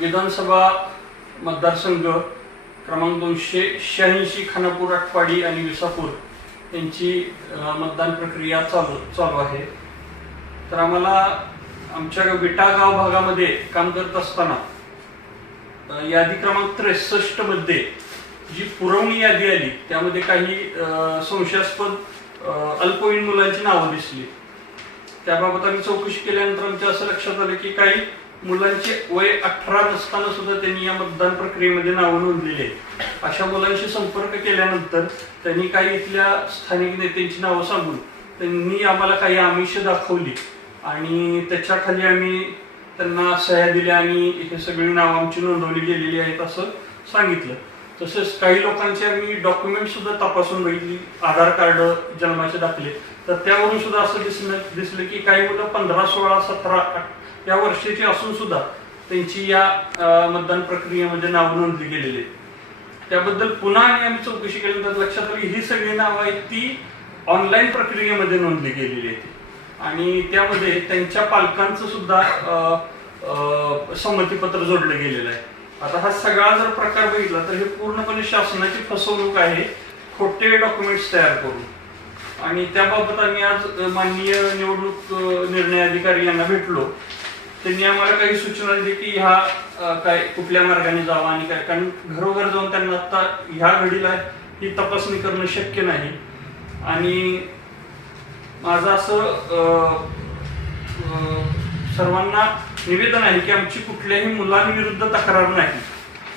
विधानसभा मतदारसंघ क्रमांक दोनशे शहाऐंशी खानापूर आटपाडी आणि विसापूर यांची मतदान प्रक्रिया चालू चालू आहे. तर आम्हाला आमच्या विटागाव भागामध्ये काम करत असताना यादी क्रमांक त्रेसष्टमध्ये जी पुरवणी यादी आली त्यामध्ये काही संशयास्पद अल्पवयीन मुलांची नावं दिसली. त्याबाबत आम्ही चौकशी केल्यानंतर आमच्या असं लक्षात आलं की काही मुलांचे वय अठरा नसताना सुद्धा त्यांनी या मतदान प्रक्रियेमध्ये नावं नोंदलेली आहेत. अशा मुलांशी संपर्क केल्यानंतर त्यांनी काही इथल्या स्थानिक नेत्यांची नावं सांगून त्यांनी आम्हाला काही आमिष दाखवली. आणि त्याच्याखाली आम्ही त्यांना सह्या दिल्या आणि हे सगळी नावं आमची नोंदवली गेलेली आहेत असं सांगितलं. तसेच काही लोकांचे आम्ही डॉक्युमेंट सुद्धा तपासून बघितली. आधार कार्ड जन्माचे दाखले. तर त्यावरून सुद्धा असं दिसलं दिसलं की काही मुलं पंधरा सोळा सतरा त्या या वर्षाची असून सुद्धा त्यांची या मतदान प्रक्रियेमध्ये म्हणजे नाव नोंदली गेलेली आहेत त्याबद्दल पुन्हा आणि आम्ही चौकशी केल्यानंतर लक्षात आली ही सगळी नावं आहेत ती ऑनलाईन प्रक्रियेमध्ये नोंदली गेलेली आहेत. आणि त्यामध्ये त्यांच्या पालकांचं सुद्धा अं, संमतीपत्र जोडलं गेलेलं आहे. आता हा सगळा जर प्रकार बघितला तर हे पूर्णपणे शासनाची फसवणूक आहे खोटे डॉक्युमेंट्स तयार करून. आणि त्याबाबत आम्ही आज माननीय निवडणूक निर्णय अधिकारी यांना भेटलो. त्यांनी आम्हाला काही सूचना दिली की ह्या काय कुठल्या मार्गाने जावा आणि काय? कारण घरोघर जाऊन त्यांना आता ह्या घडीला ही तपासणी करणं शक्य नाही. आणि माझं असं सर्वांना निवेदन आहे की आमची कुठल्याही मुलांविरुद्ध तक्रार नाही.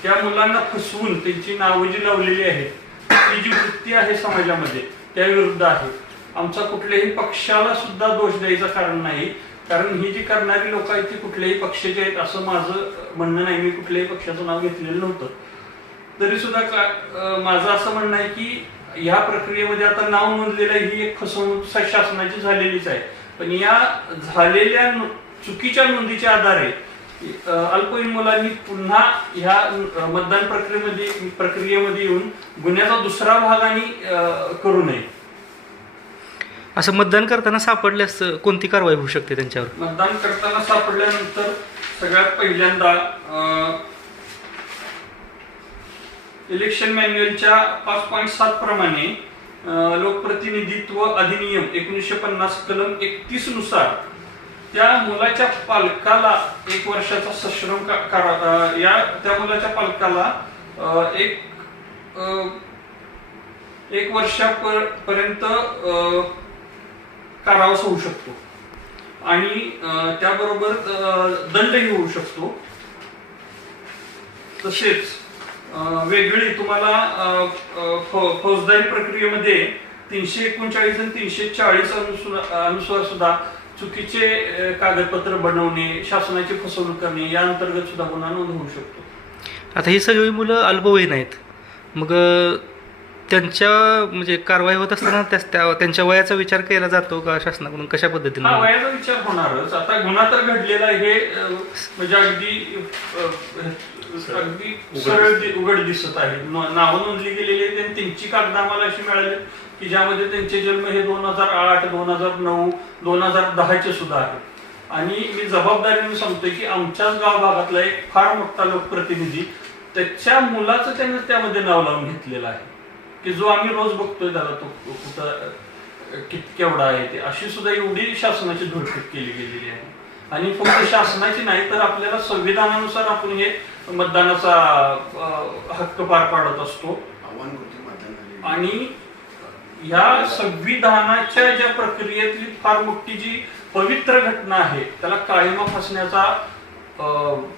त्या मुलांना फसवून त्यांची नावं जी लावलेली आहेत ती जी वृत्ती आहे समाजामध्ये त्या विरुद्ध आहे. आमचा कुठल्याही पक्षाला सुद्धा दोष द्यायचं कारण नाही. कारण ही जी करणारी लोक आहेत ती कुठल्याही पक्षाची आहेत असं माझं म्हणणं नाही. मी कुठल्याही पक्षाचं नाव घेतलेलं नव्हतं. तरी सुद्धा माझं असं म्हणणं आहे की ह्या प्रक्रियेमध्ये आता नाव नोंदलेलं आहे ही एक फसवणूक शासनाची झालेलीच आहे. पण या झालेल्या चुकीच्या नोंदीच्या आधारे अल्पवयीन मुलांनी पुन्हा ह्या मतदान प्रक्रियेमध्ये प्रक्रियेमध्ये येऊन गुन्ह्याचा दुसरा भाग आणि करू नये. असं मतदान करताना सापडल्यास कोणती कारवाई होऊ शकते त्यांच्यावर? मतदान करताना सापडल्यानंतर सगळ्यात पहिल्यांदा अं, इलेक्शन मॅन्युअलच्या पाच पॉईंट सात प्रमाणे लोकप्रतिनिधित्व अधिनियम एकोणीसशे पन्नास कलम एकतीसनुसार त्या मुलाच्या पालकाला एक वर्षाचा सश्रम का- या त्या मुलाच्या पालकाला एक एक वर्षापर्यंत अं, कारावास होऊ शकतो. आणि त्याबरोबर दंडही होऊ शकतो. तसेच वेगळी तुम्हाला फौ- फौजदारी प्रक्रियेमध्ये तीनशे एकोणचाळीस आणि तीनशे चाळीस अनुसार सुद्धा चुकीचे कागदपत्र बनवणे शासनाची फसवणूक करणे या अंतर्गत सुद्धा गुन्हा नोंद होऊ शकतो. आता ही सगळी मुलं अल्पवयीन आहेत. मग त्यांच्या म्हणजे कारवाई होत असताना त्या- त्यांच्या वयाचा विचार केला जातो का शासनाकडून? कशा हा पद्धतीने वयाचा विचार होणारच. आता गुन्हा तर घडलेला आहे हे म्हणजे अगदी अगदी सरळ दि- उघड दिसत आहे. न- नावं नोंदली गेलेली आहेत आणि त्यांची कागद आम्हाला अशी मिळाली की ज्यामध्ये त्यांचे जन्म हे दोन हजार आठ दोन हजार नऊ दोन हजार दहाचे सुद्धा आहेत. आणि मी जबाबदारीने सांगतोय की आमच्याच गाव भागातला एक फार मोठा लोकप्रतिनिधी त्याच्या मुलाचं त्यानं त्यामध्ये नाव लावून घेतलेलं आहे. की जो आम्ही रोज बघतोय त्याला तो कुठं केवढा आहे ते अशी सुद्धा एवढी शासनाची धोरफीत केली गेलेली आहे. आणि फक्त शासनाची नाही तर आपल्याला संविधानानुसार आपण हे मतदानाचा हक्क पार पाडत असतो. आणि ह्या संविधानाच्या ज्या प्रक्रियेतली फार मोठी जी पवित्र घटना आहे त्याला काळीमा फासण्याचा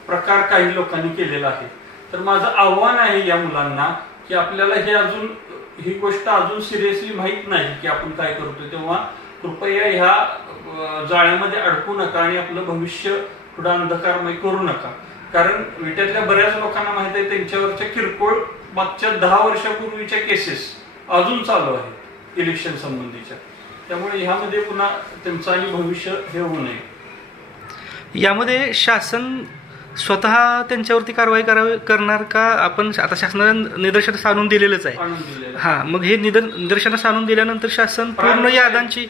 प्रकार काही लोकांनी केलेला आहे. तर माझं आव्हान आहे या मुलांना की आपल्याला हे अजून ही गोष्ट अजून सिरियसली माहीत नाही की आपण काय करतोय. तेव्हा कृपया ह्या जाळ्यामध्ये अडकू नका आणि आपलं भविष्य थोडं अंधकारमय करू नका. कारण विट्यातल्या बऱ्याच लोकांना माहीत आहे त्यांच्यावरच्या किरकोळ मागच्या दहा वर्षापूर्वीच्या केसेस अजून चालू आहेत इलेक्शन संबंधीच्या. त्यामुळे ह्यामध्ये पुन्हा त्यांचं आणि भविष्य हे होऊ नये. यामध्ये शासन स्वतः त्यांच्यावरती कारवाई करावी करणार का? आपण आता शासनाने निदर्शनास आणून दिलेलंच आहे. हा मग हे निदर निदर्शनास आणून दिल्यानंतर शासन पूर्ण प्रांत- यादांची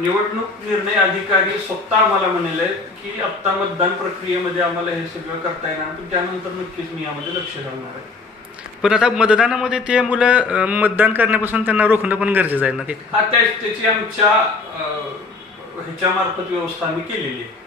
निवडणूक निर्णय अधिकारी स्वतः आम्हाला म्हणाले की आता मतदान प्रक्रियेमध्ये आम्हाला हे सगळं करता येणार पण त्यानंतर नक्कीच मी यामध्ये लक्ष घालणार आहे. पण आता मतदानामध्ये ते मुलं मतदान करण्यापासून त्यांना रोखणं पण गरजेचं आहे ना त्याची आमच्या ह्याच्या मार्फत व्यवस्था आम्ही केलेली आहे.